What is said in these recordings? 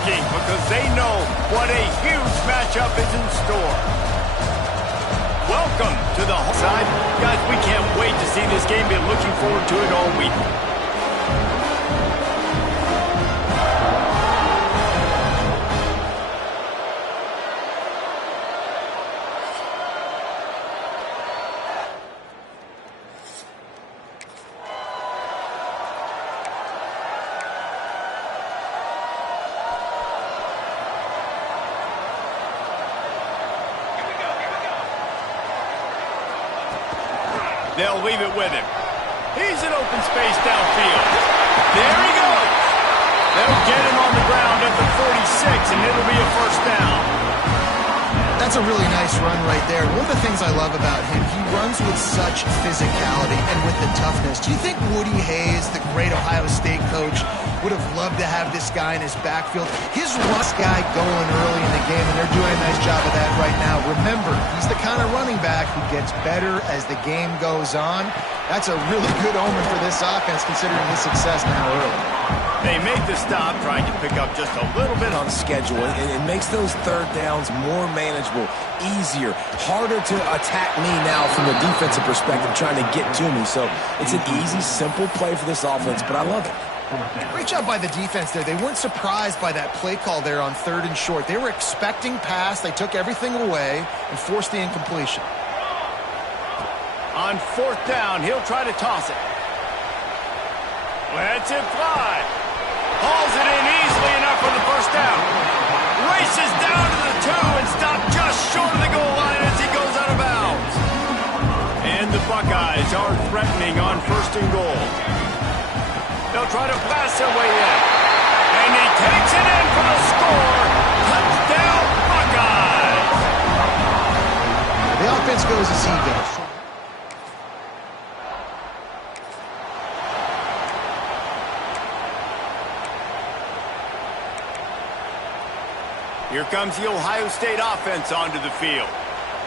working because they know what a huge matchup is in store. Welcome to the home side. Guys, we can't wait to see this game. Been looking forward to it all week. They'll leave it with him. He's in open space downfield. There he goes. They'll get him on the ground at the 46, and it'll be a first down. That's a really nice run right there. One of the things I love about him, he runs with such physicality and with the toughness. Do you think Woody Hayes, the great Ohio State coach, would have loved to have this guy in his backfield? His rush guy going early in the game, and they're doing a nice job of that right now. Remember, he's the kind of running back who gets better as the game goes on. That's a really good omen for this offense, considering his success now early. They made the stop, trying to pick up just a little bit on schedule. It makes those third downs more manageable, easier, harder to attack me now from the defensive perspective, trying to get to me. So it's an easy, simple play for this offense, but I love it. Great job by the defense there. They weren't surprised by that play call there on 3rd and short. They were expecting pass. They took everything away and forced the incompletion. On 4th down, he'll try to toss it. Lets it fly. Hauls it in easily enough for the first down. Races down to the 2 and stopped just short of the goal line as he goes out of bounds. And the Buckeyes are threatening on 1st and goal. They'll try to blast their way in. And he takes it in for the score. Touchdown, Buckeyes. The offense goes as he goes. Here comes the Ohio State offense onto the field.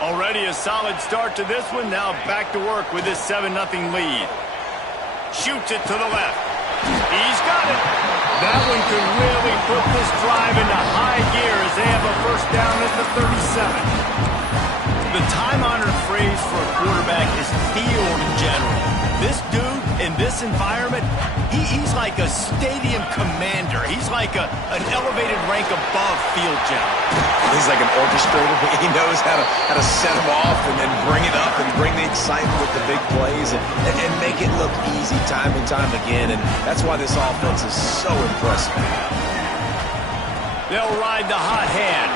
Already a solid start to this one. Now back to work with this 7-0 lead. Shoots it to the left. He's got it. That one could really put this drive into high gear as they have a first down at the 37. The time-honored phrase for a quarterback is field general. This dude in this environment, he's like a stadium commander. He's like an elevated rank above field general. He's like an orchestrator. He knows how to set them off and then bring it up and bring the excitement with the big plays and make it look easy time and time again. And that's why this offense is so impressive. They'll ride the hot hand.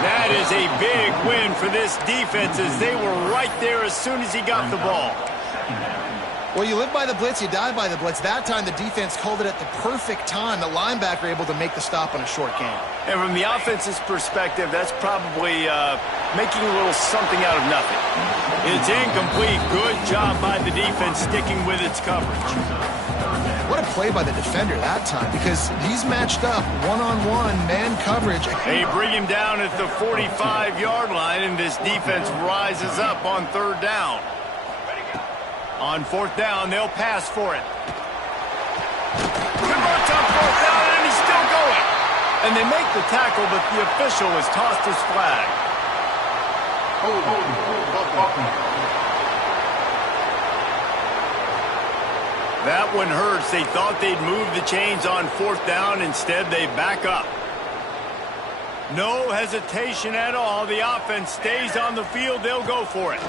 That is a big win for this defense as they were right there as soon as he got the ball. Well, you live by the blitz, you die by the blitz. That time the defense called it at the perfect time. The linebacker able to make the stop on a short game. And from the offense's perspective, that's probably making a little something out of nothing. It's incomplete. Good job by the defense sticking with its coverage. What a play by the defender that time, because he's matched up one-on-one, man coverage. They bring him down at the 45-yard line, and this defense rises up on 3rd down. On 4th down, they'll pass for it. Converts on 4th down, and he's still going. And they make the tackle, but the official has tossed his flag. That one hurts. They thought they'd move the chains on 4th down. Instead, they back up. No hesitation at all. The offense stays on the field. They'll go for it.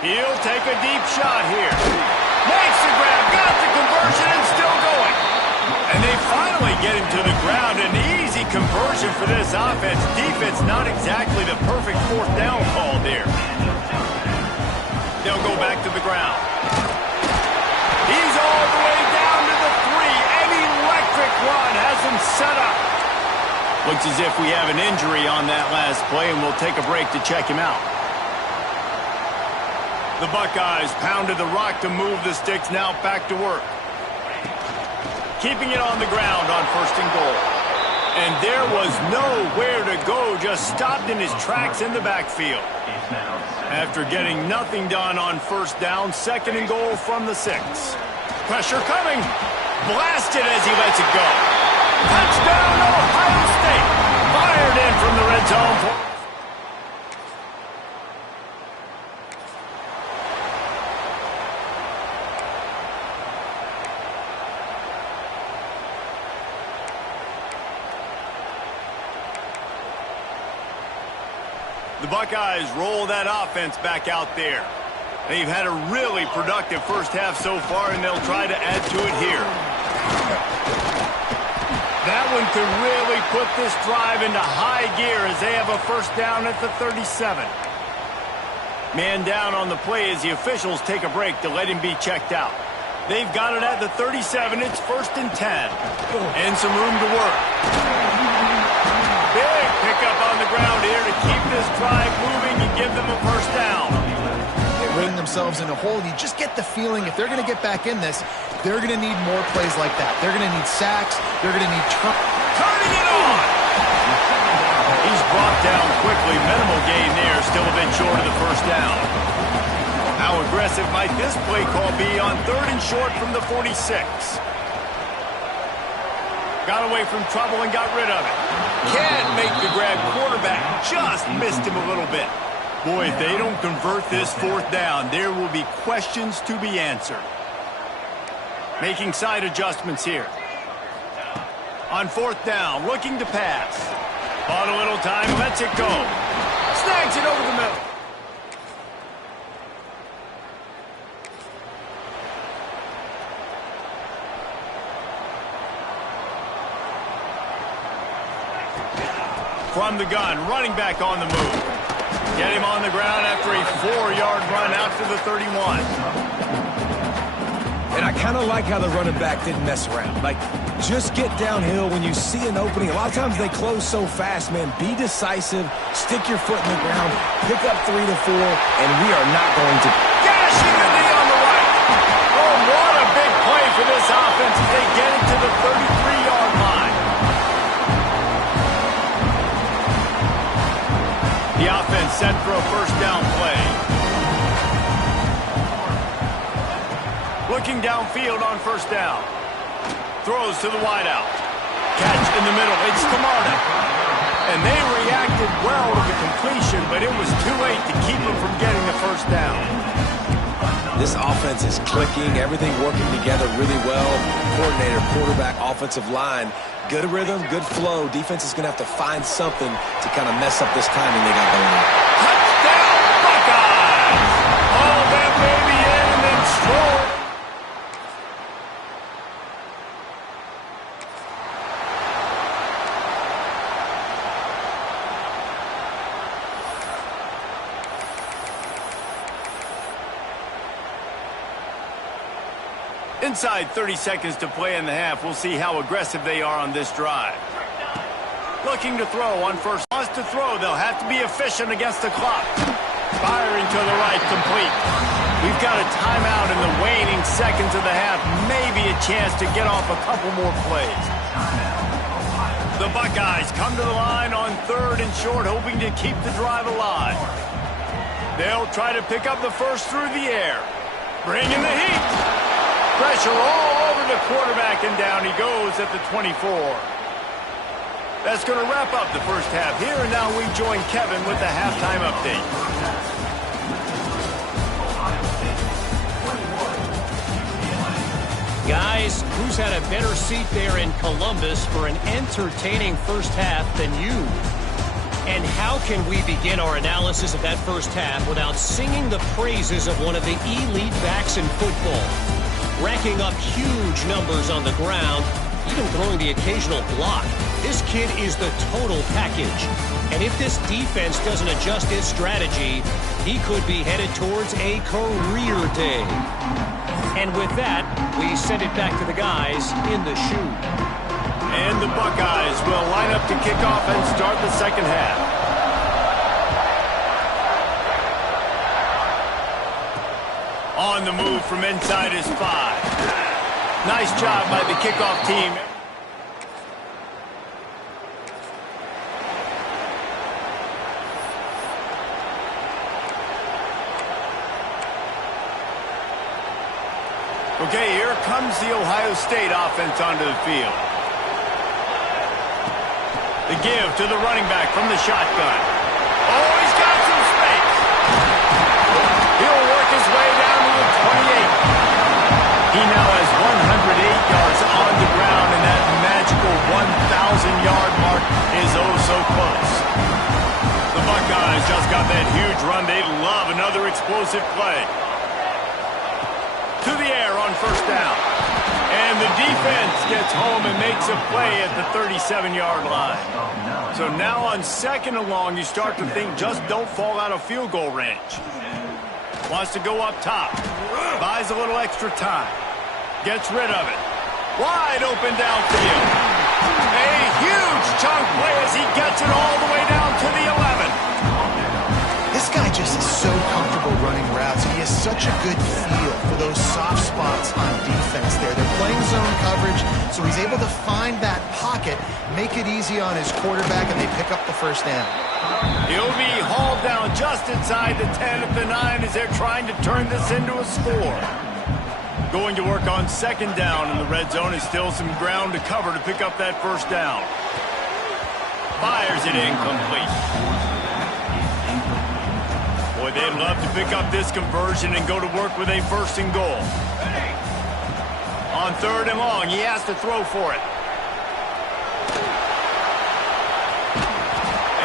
He'll take a deep shot here. Makes the grab, got the conversion, and still going. And they finally get him to the ground. An easy conversion for this offense. Defense not exactly the perfect 4th down call there. They'll go back to the ground. He's all the way down to the 3. An electric run has him set up. Looks as if we have an injury on that last play, and we'll take a break to check him out. The Buckeyes pounded the rock to move the sticks, now back to work. Keeping it on the ground on 1st and goal. And there was nowhere to go, just stopped in his tracks in the backfield. After getting nothing done on 1st down, 2nd and goal from the 6. Pressure coming. blasted as he lets it go. Touchdown, Ohio State. Fired in from the red zone. The Buckeyes roll that offense back out there. They've had a really productive first half so far, and they'll try to add to it here. That one could really put this drive into high gear as they have a first down at the 37. Man down on the play as the officials take a break to let him be checked out. They've got it at the 37. It's 1st and 10. And some room to work. Big pickup on the ground here to keep this drive moving and give them a first down. They ring themselves in a hole. You just get the feeling if they're going to get back in this, they're going to need more plays like that. They're going to need sacks. They're going to need turning it on. He's brought down quickly. Minimal gain there. Still a bit short of the first down. How aggressive might this play call be on 3rd and short from the 46? Got away from trouble and got rid of it. Can't make the grab. Quarterback just missed him a little bit. Boy, if they don't convert this 4th down, there will be questions to be answered. Making side adjustments here. On 4th down, looking to pass. Bought a little time, lets it go. Snags it over the middle. From the gun, running back on the move. Get him on the ground after a 4-yard run out to the 31. And I kind of like how the running back didn't mess around. Like, just get downhill when you see an opening. A lot of times they close so fast, man. Be decisive, stick your foot in the ground, pick up 3 to 4, and we are not going to... Gashing the knee on the right. Oh, what a big play for this offense as they get it to the 33-yard line. The offense set for a first down play. Looking downfield on first down. Throws to the wideout. Catch in the middle. It's Camarda. And they reacted well to the completion, but it was too late to keep them from getting the first down. This offense is clicking. Everything working together really well. Coordinator, quarterback, offensive line. Good rhythm, good flow. Defense is going to have to find something to kind of mess up this timing they got going on. Touchdown, Buckeyes! All that baby in and then score. Inside 30 seconds to play in the half. We'll see how aggressive they are on this drive. Looking to throw on first. Wants to throw. They'll have to be efficient against the clock. Firing to the right, complete. We've got a timeout in the waning seconds of the half. Maybe a chance to get off a couple more plays. The Buckeyes come to the line on 3rd and short, hoping to keep the drive alive. They'll try to pick up the first through the air. Bringing the heat. Pressure all over the quarterback, and down he goes at the 24. That's going to wrap up the first half here, and now we join Kevin with the halftime update. Guys, who's had a better seat there in Columbus for an entertaining first half than you? And how can we begin our analysis of that first half without singing the praises of one of the elite backs in football? Racking up huge numbers on the ground, even throwing the occasional block. This kid is the total package. And if this defense doesn't adjust its strategy, he could be headed towards a career day. And with that, we send it back to the guys in the chute. And the Buckeyes will line up to kick off and start the second half. On the move from inside is 5. Nice job by the kickoff team. Okay, here comes the Ohio State offense onto the field. The give to the running back from the shotgun. Oh, he's got some space. He'll work his way down to the 28. He now has 108 yards on the ground, and that magical 1,000-yard mark is oh so close. The Buckeyes just got that huge run. They love another explosive play. To the air on first down. And the defense gets home and makes a play at the 37-yard line. So now on second and long, you start to think just don't fall out of field goal range. Wants to go up top. Buys a little extra time. Gets rid of it. Wide open downfield. A huge chunk play as he gets it all the way down to the 11. This guy just is so comfortable running routes. He has such a good feel for those soft spots on defense there. They're playing zone coverage, so he's able to find that pocket, make it easy on his quarterback, and they pick up the first down. He'll be hauled down just inside the 10 at the 9 as they're trying to turn this into a score. Going to work on second down in the red zone is still some ground to cover to pick up that first down. Fires it incomplete. Boy, they'd love to pick up this conversion and go to work with a first and goal. On third and long, he has to throw for it.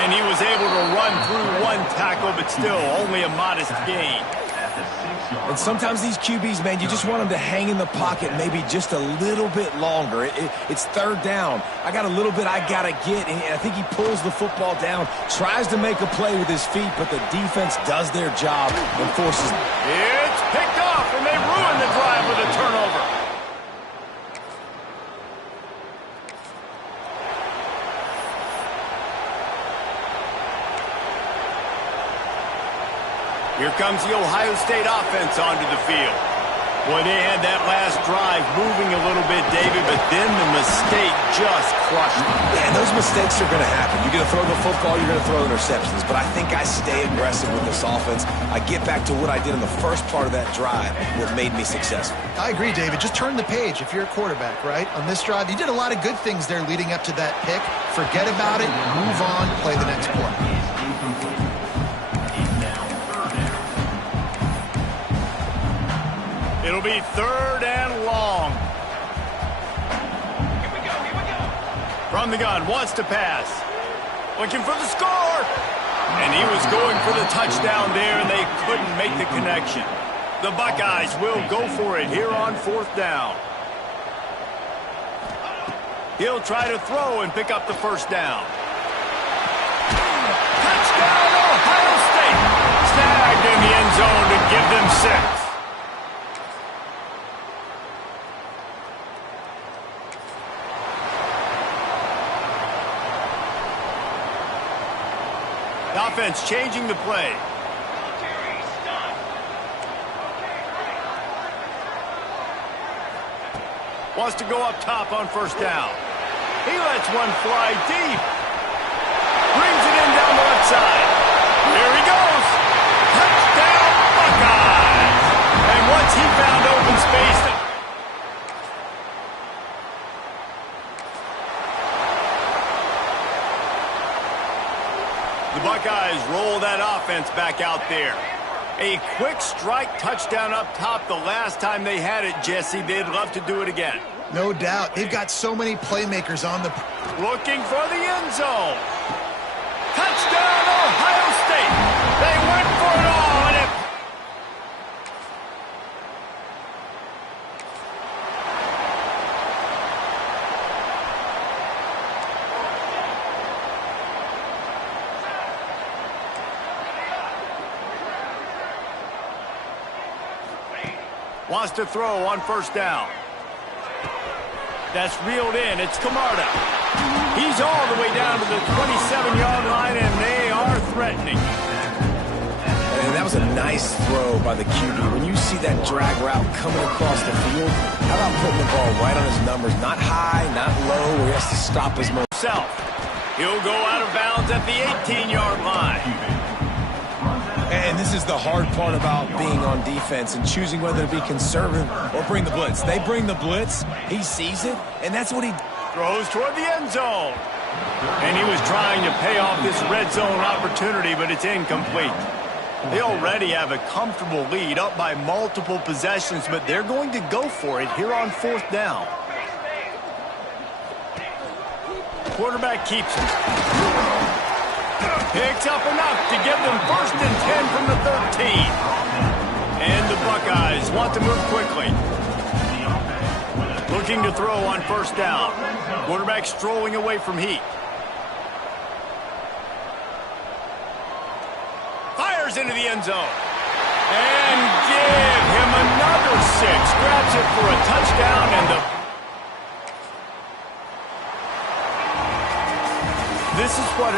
And he was able to run through one tackle, but still only a modest gain. And sometimes these QBs, man, you just want them to hang in the pocket maybe just a little bit longer. It's third down. I got a little bit I got to get, and I think he pulls the football down, tries to make a play with his feet, but the defense does their job and forces it. It's picked off, and they ruin the drive with a turnover. Here comes the Ohio State offense onto the field. Boy, they had that last drive moving a little bit, David, but then the mistake just crushed them. Yeah, and those mistakes are going to happen. You're going to throw the football, you're going to throw interceptions, but I think I stay aggressive with this offense. I get back to what I did in the first part of that drive that made me successful. I agree, David. Just turn the page if you're a quarterback, right? On this drive, you did a lot of good things there leading up to that pick. Forget about it, move on, play the next play. It'll be third and long. Here we go. From the gun, wants to pass. Looking for the score. And he was going for the touchdown there, and they couldn't make the connection. The Buckeyes will go for it here on fourth down. He'll try to throw and pick up the first down. Touchdown, Ohio State. Snagged in the end zone to give them 6. Offense changing the play. Wants to go up top on first down. He lets one fly deep. Brings it in down the left side. There he goes. Touchdown, Buckeyes. And once he found open space, the Buckeyes roll that offense back out there. A quick strike touchdown up top the last time they had it, Jesse. They'd love to do it again. No doubt. They've got so many playmakers on the... Looking for the end zone. Touchdown, Ohio State. They went for it all, and it... Wants to throw on first down. That's reeled in. It's Camarda. He's all the way down to the 27-yard line, and they are threatening. And that was a nice throw by the QB. When you see that drag route coming across the field, how about putting the ball right on his numbers? Not high, not low, where he has to stop his motion. He'll go out of bounds at the 18-yard line. And this is the hard part about being on defense and choosing whether to be conservative or bring the blitz. They bring the blitz, he sees it, and that's what he throws toward the end zone. And he was trying to pay off this red zone opportunity, but it's incomplete. They already have a comfortable lead up by multiple possessions, but they're going to go for it here on 4th down. Quarterback keeps it. Picks up enough to give them 1st and 10 from the 13. And the Buckeyes want to move quickly. Looking to throw on 1st down. Quarterback strolling away from heat. Fires into the end zone. And give him another 6. Grabs it for a touchdown, and this is what